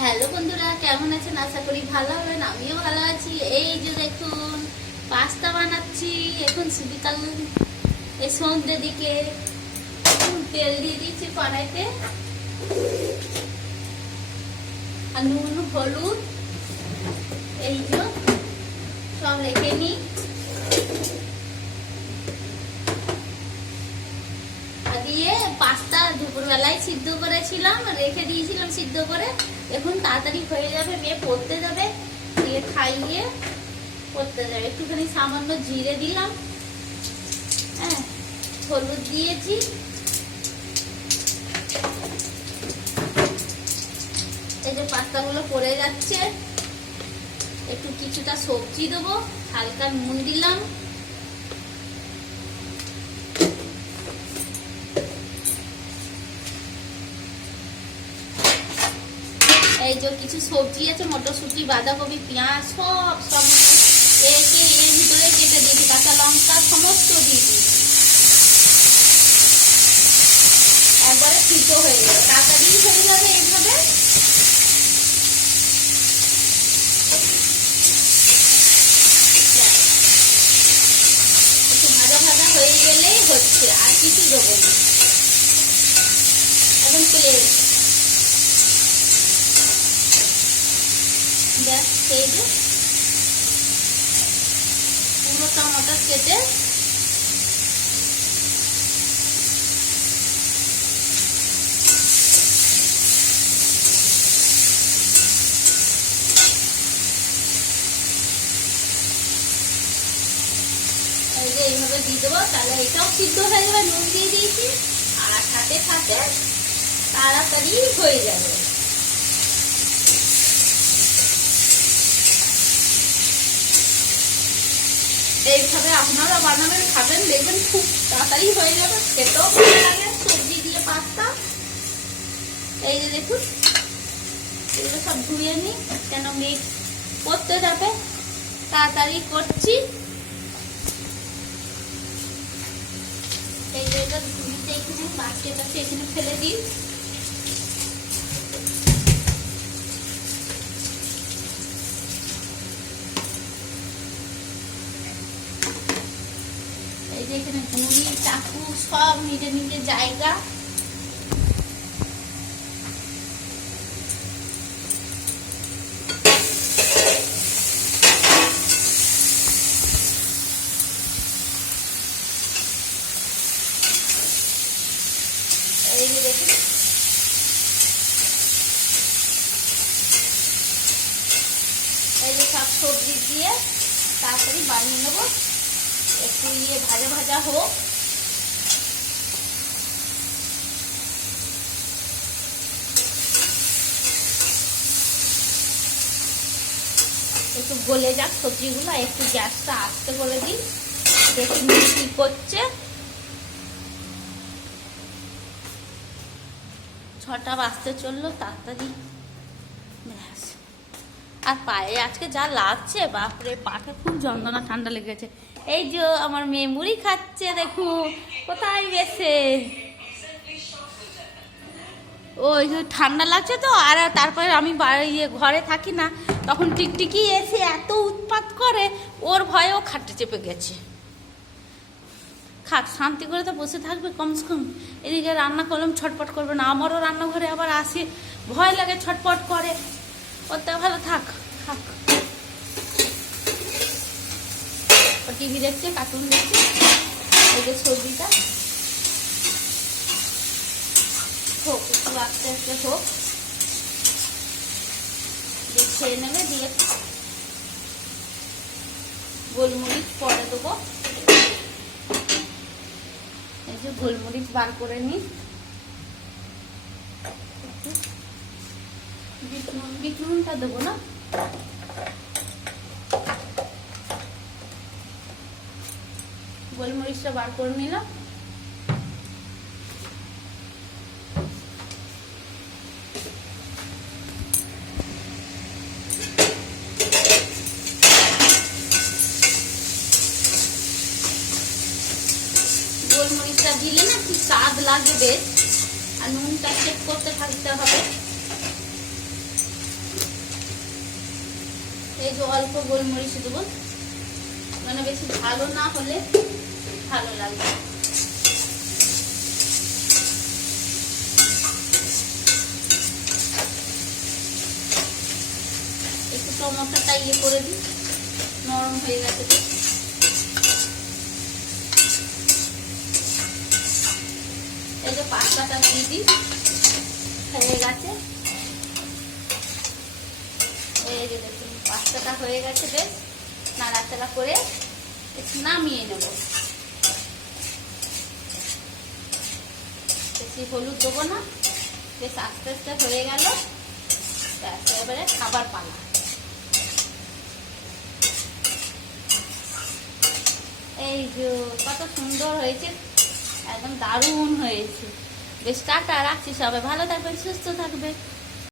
Hello বন্ধুরা, কেমন আছেন? আশা করি ভালো হবেন। আমিও ভালো আছি। এই যে দেখুন, পাস্তা বানাচ্ছি এখন বিকাল এই সন্ধ্যের দিকে। তেল দিয়ে দিচ্ছি কড়াইতে, আর নুন হলুদ এই যে সব রেখে নিই। দিয়ে পাস্তা দুপুরবেলায় সিদ্ধ করেছিলাম, রেখে দিয়েছিলাম সিদ্ধ করে। এখন তাড়াতাড়ি হয়ে যাবে, মেয়ে পড়তে যাবে, দিয়ে খাইয়ে পড়তে যাবে। একটুখানি সামান্য জিরে দিলাম, হ্যাঁ, হলুদ দিয়েছি, এই যে পাস্তাগুলো পড়ে যাচ্ছে। একটু কিছুটা সবজি দেবো, হালকা নুন দিলাম, এই যে কিছু সবজি আছে, মটরশুঁটি, বাঁধাকপি, পেঁয়াজ সব সমস্ত এর ভিতরে কেটে দিয়েছি, কাঁচা লঙ্কা সমস্ত দিয়েছি। একবারে সিদ্ধ হয়ে যাবে, তাড়াতাড়ি হয়ে যাবে এইভাবে। একটু ভাজা ভাজা হয়ে গেলেই হচ্ছে, আর কিছু দেবো না। এখন প্লেন সেই যে পুরো টমেটো কেটে এইভাবে দিয়ে দেবো, তাহলে এটাও সিদ্ধ হয়ে যাবে। নুন দিয়ে দিয়েছি, আর সাথে সাথে তাড়াতাড়ি হয়ে যাবে। এইভাবে আপনারা বানাবেন, খাবেন, দেখবেন খুব তাড়াতাড়ি হয়ে যাবে, খেতেও ভালো লাগে সবজি দিয়ে পাস্তা। এই যে দেখুন, এগুলো সব ধুয়ে নিই, কেন মেয়ে করতে যাবে, তাড়াতাড়ি করছি। এই যে এটা ধুইতে এখানে বাস্কেট আছে, এখানে ফেলে দিই। এই যে এখানে গুঁড়ি, চাকু সব নিজের নিজের জায়গা। এই যে দেখুন, এই যে সব সবজি দিয়ে তাড়াতাড়ি বানিয়ে নেবো। একটু ভাজা ভাজা হোক। একটু গলে যাক সবজিগুলো, একটু গ্যাসটা আস্তে করে দিই, দেখি কি করছে। 6টা বাজতে চললো, তাড়াতাড়ি। আর পায়ে আজকে যা লাগছে, বাপরে, পাটা খুব যন্ত্রণা, ঠান্ডা লেগেছে। এই যে আমার মেয়ে মুড়ি খাচ্ছে, দেখুন কোথায় গেছে। ওই যে ঠান্ডা লাগছে তো, আর তারপরে আমি ঘরে থাকি না, তখন টিকটিকি এসে এত উৎপাত করে, ওর ভয়েও খাটে চেপে গেছে। খাক, শান্তি করে তো বসে থাকবে কমসে কম। এদিকে রান্না করলাম, ছটপট করবে না। আমারও রান্নাঘরে আবার আসে, ভয় লাগে, ছটপট করে। ওর তো ভালো থাক, খাক। টিভি দেখছে, কার্টুন দেখছে। এই যে সবজিটা হোক, একটু আস্তে আস্তে হোক, দিয়ে খেয়ে নেবে। দিয়ে গোলমরিচ পরে দেবো। এই যে গোলমরিচ বার করে নিই। বিট নুনটা দেবো না, গোলমরিচটা বার করে নিলাম। গোলমরিচটা দিলে না কি স্বাদ লাগে বেশ। আর নুনটা চেক করতে থাকতে হবে। এই যে অল্প গোলমরিচ দেবো, মানে বেশি ভালো না হলে ভালো লাগবে। একটু টমেটোটা ইয়ে করে দিই, নরম হয়ে গেছে। এই যে পাস্তাটা দিয়ে দিই, হয়ে গেছে। এই যে দেখুন পাস্তাটা হয়ে গেছে, বেশ নাড়াচাড়া করে একটু নামিয়ে নেব। বেশি হলুদ দেবো না, বেশ আস্তে আস্তে হয়ে গেল। এবারে খাবার পালা। এই যে কত সুন্দর হয়েছে, একদম দারুণ হয়েছে। বেশ টাটা, রাখছি। সবাই ভালো থাকবেন, সুস্থ থাকবে।